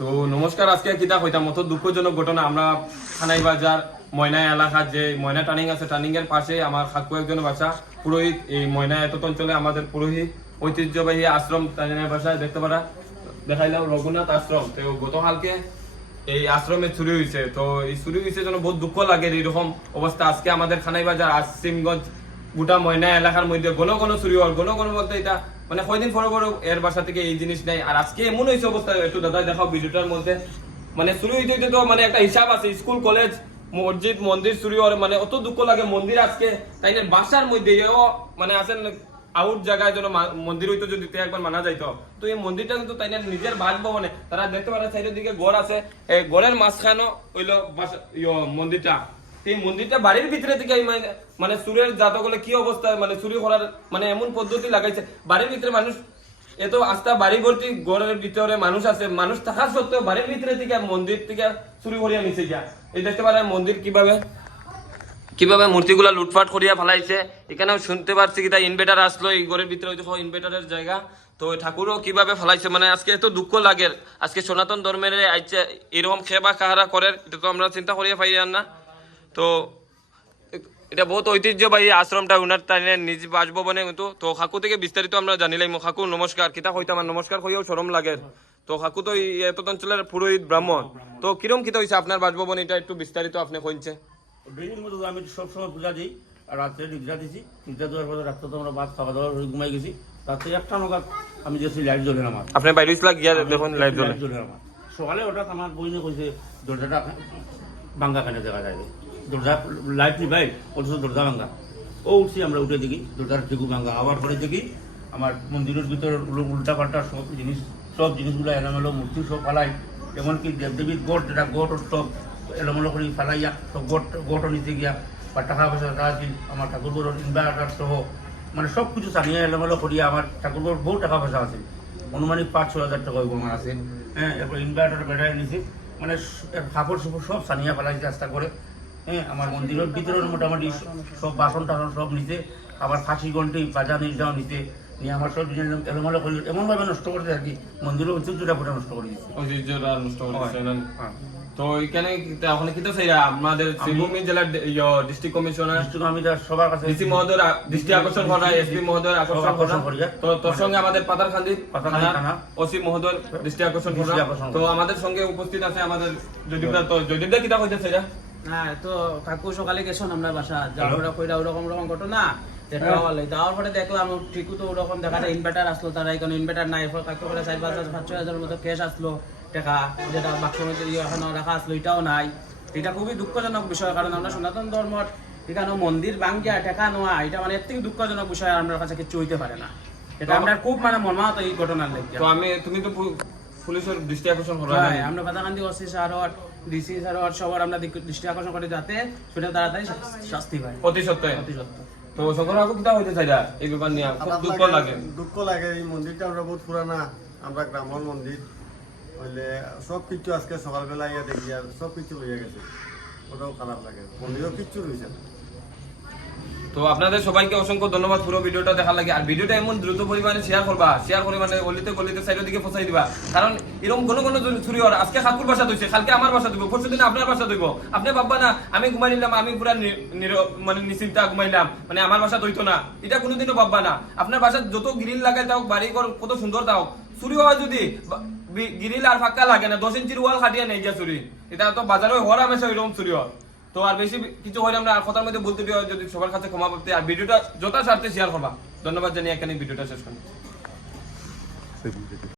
তো নমস্কার, আজকে কিতা হইতাম মতো দুঃখজনক ঘটনা। আমরা খানাই বাজার ময়না এলাকার যে ময়না টার্নিং আছে, টার্নিং এর পাশে আমার কাকু একজনের বাসা। পুরোহিত এই ময়না এত অঞ্চলে আমাদের পুরোহিত ঐতিহ্যবাহী আশ্রম টার্নিং বাসায় দেখতে পারা দেখাইলাম রঘুনাথ আশ্রম। তো গতকালকে এই আশ্রমে চুরি হয়েছে। তো এই চুরি হয়েছে জন্য বহুত দুঃখ লাগে এইরকম অবস্থা। আজকে আমাদের খানাই বাজার আসিমগঞ্জ গোটা ময়না এলাকার মধ্যে ঘন ঘন চুরি হওয়ার ঘন ঘন বলতে এটা মানে কয়দিন পরে পরে এর বাসা থেকে এই জিনিস নেই। আর আজকে এমন হয়েছে অবস্থা, একটু দাদা দেখাও ভিডিওটার মধ্যে। মানে চুরি হইতে হইতে তো মানে একটা হিসাব আছে, স্কুল কলেজ মসজিদ মন্দির চুরি হওয়ার মানে অত দুঃখ লাগে। মন্দির আজকে তাই বাসার মধ্যে মানে আছেন আউট জায়গায় যেন মন্দির হইতো, যদি একবার মানা যাইতো। তো এই মন্দিরটা কিন্তু তাই নিজের বাসভবনে তারা দেখতে পারে সাইডের দিকে ঘর আছে, এই ঘরের মাঝখানে হইলো মন্দিরটা। এই মন্দিরটা বাড়ির ভিতরে থেকে মানে চুরের জাতকলে কি অবস্থা, মানে চুরি করার মানে এমন পদ্ধতি লাগাইছে। বাড়ির ভিতরে মানুষ এত আস্থা, বাড়ি ভর্তি ঘরের ভিতরে মানুষ আছে, মানুষ থাকা সত্ত্বেও বাড়ির ভিতরে থেকে মন্দির থেকে চুরি করিয়া নিচে গিয়া এই দেখতে পারেন মন্দির কিভাবে মূর্তিগুলা লুটপাট করিয়া ফেলাইছে। এখানেও শুনতে পারছি কি তাই ইনভার্টার আসলো এই ঘরের ভিতরে, ইনভার্টারের জায়গা। তো ঠাকুরও কিভাবে ফেলাইছে, মানে আজকে এত দুঃখ লাগে। আজকে সনাতন ধর্মের আইছে এরকম খেবা কাহারা করে, এটা তো আমরা চিন্তা করিয়া পাই না। তো এটা বহুত ঐতিহ্যবাহী আশ্রমটা, উনার তাই নিজ বাসভবনে কিন্তু। তো কাকু থেকে বিস্তারিত আমরা জানিলাম। কাকু নমস্কার, কিতা হইতাম নমস্কার কইয়াও শরম লাগে। তো কাকু তো এত অঞ্চলের পুরোহিত ব্রাহ্মণ। তো কিরম কিতা হয়েছে আপনার বাসভবন, এটা একটু বিস্তারিত আপনি কইছে। ড্রেনের মতো আমি সবসময় পূজা দিই, আর রাত্রে নিদ্রা দিছি। নিদ্রা দেওয়ার পরে রাত্রে তো আমরা ভাত খাওয়া দাওয়া ঘুমাই গেছি। রাত্রে 1টা নাগাদ আমি গেছি, লাইট জ্বলে আমার। আপনি বাইরে গিয়া দেখুন লাইট জ্বলে আমার। সকালে হঠাৎ আমার বইনে কইছে দরজাটা ভাঙ্গা কেন দেখা যায়, দরজা লাইট নি ভাই, অথচ দরজা ভাঙ্গা। ও উঠছি, আমরা উঠে দেখি দরজার ঠেকু ভাঙ্গা। আবার পরে দেখি আমার মন্দিরের ভিতরে উল্টা পাল্টা সব জিনিসগুলো এলোমেলো, মূর্তি সব ফালাই। এমনকি দেবদেবীর গড়, যেটা গড় সব এলোমেলো করে ফালাইয়া সব গড় নিতে গিয়া বা টাকা পয়সা রাখছিল আমার ঠাকুরগুলোর ইনভার্টার সহ, মানে সব কিছু চালিয়ে এলোমেলো করিয়া আমার ঠাকুরগুলোর বহু টাকা পয়সা আছে, অনুমানিক 5-6 হাজার টাকা আমার আছে। হ্যাঁ, এরপর ইনভার্টার ব্যাটারি নিছে, মানে কাপড় সুপড় সব সানিয়া ফেলাইছে রাস্তা করে। হ্যাঁ, আমার মন্দিরের ভিতরের মোটামুটি সব বাসন টাসন সব নিতে, আবার ফাঁসি ঘন্টি বাজা নির্যাও নিতে নিয়ে আমার সব জিনিস এলোমেলো করে এমনভাবে নষ্ট করতে আর কি, মন্দিরের ঐতিহ্যটা পুরো নষ্ট করে দিচ্ছে। ঐতিহ্যটা নষ্ট করে দিচ্ছে। তো এখানে ওখানে কি তো সেই আমাদের শ্রীভূমি জেলার ডিস্ট্রিক্ট কমিশনার আমি সবার কাছে ডিসি মহোদয় দৃষ্টি আকর্ষণ করা, এসপি মহোদয় আকর্ষণ করা। তো তোর সঙ্গে আমাদের পাতারখান্দি থানা ওসি মহোদয় দৃষ্টি আকর্ষণ করা। তো আমাদের সঙ্গে উপস্থিত আছে আমাদের জয়দীপদা। তো জয়দীপদা কিটা কইতেছে এটা? হ্যাঁ, তো কাকু সকালে গেছেন আমরা বাসা, যাওয়ার কইরা ওরকম ঘটনা যাওয়ার পরে দেখলাম ঠিকই তো ওরকম দেখা যায় ইনভার্টার আসলো, তারা এখানে ইনভার্টার নাই। কাকু করে 4-5 হাজার মতো ক্যাশ আসলো, টাকা যেটা বাক্সের মধ্যে এখনো রাখা আসলো এটাও নাই। এটা খুবই দুঃখজনক বিষয়, কারণ আমরা সনাতন ধর্মের এখানে মন্দির ভাঙ্গিয়া টাকা নেওয়া, এটা মানে এর থেকে দুঃখজনক বিষয় আমার কাছে কিছু হইতে পারে না। এটা আমরা খুব মানে মর্মাহত এই ঘটনার লেগে। তো তুমি তো পুলিশের দৃষ্টি আকর্ষণ করা, আমরা Patakandi OC sir DC sir সবার আমরা দৃষ্টি আকর্ষণ করি যাতে সেটা তাড়াতাড়ি শাস্তি পায় অতি সত্ত্বে। তো সকল আগে কিটা হইতে চাই এই ব্যাপার নিয়ে খুব দুঃখ লাগে। এই মন্দিরটা আমরা বহুত পুরানা, আমরা গ্রামের মন্দির হইলে সব কিছু আজকে সকালবেলা ইয়া দেখি আর সব কিছু হয়ে গেছে, ওটাও খারাপ লাগে। মন্দিরও কিচ্ছু রয়েছে না। তো আপনাদের সবাইকে অসংখ্য ধন্যবাদ পুরো ভিডিওটা দেখার লাগে। আর ভিডিওটা এমন দ্রুত পরিমাণে শেয়ার করবা, শেয়ার করে মানে গলিতে গলিতে সাইডের দিকে পৌঁছাই দিবা। কারণ এরকম কোনো চুরি হওয়ার, আজকে কাকুর বাসা দইছে, কালকে আমার বাসা দিব, পরশু দিন আপনার বাসা দইব। আপনি ভাববা না আমি ঘুমাই নিলাম, আমি পুরা মানে নিশ্চিন্তা ঘুমাইলাম, মানে আমার বাসা দইতো না, এটা কোনোদিনও ভাববা না। আপনার বাসা যত গ্রিল লাগাই থাক, বাড়ি ঘর কত সুন্দর থাক, চুরি হওয়া যদি গ্রিল আর ফাঁকা লাগে না, 10 ইঞ্চির ওয়াল খাটিয়ে নেই গিয়া চুরি, এটা তো বাজারে হওয়ার হামেশা এরকম চুরি হয়। তো আর বেশি কিছু হইলাম না, আর কথার মধ্যে বলতে দিও, যদি সবার কাছে ক্ষমা করতে। আর ভিডিওটা যথাসাধ্যে শেয়ার করবা। ধন্যবাদ জানিয়ে এখানে ভিডিওটা শেষ করি।